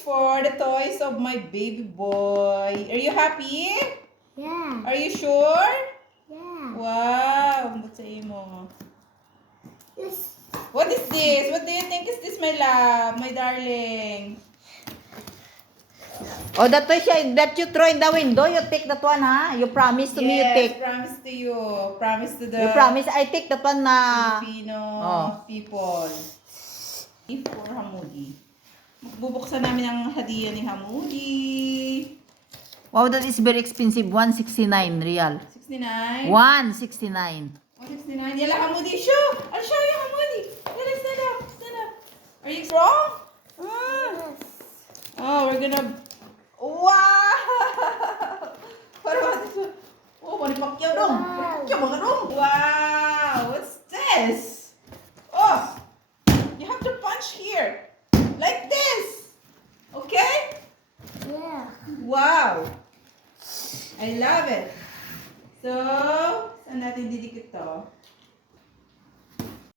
for the toys of my baby boy. Are you happy? Yeah. Are you sure? Yeah. Wow, ba't mo? This. What is this? What do you think is this, my love, my darling? Oh, that toy that you throw in the window, you take that one, ha? You promise to me you Yes, take. promise to you. Promise to the You promise I take that one na. Filipino Oh. people. For Hamudi. Bubuksan namin ang hadiah ni Hamudi. Wow, that is very expensive. 169 real. 69? 169. 169. Yala, Hamudi, show! I'll show you, Hamudi. Yala, stand up, stand up. Are you strong? Yes. Oh, we're gonna... Wow! Parang this one. Oh, manipakyaw dong. Manipakyaw mga dong. Wow! What's this? Oh! You have to punch here. Like this. Okay? Yeah. Wow! I love it. So, saan natin didikit to?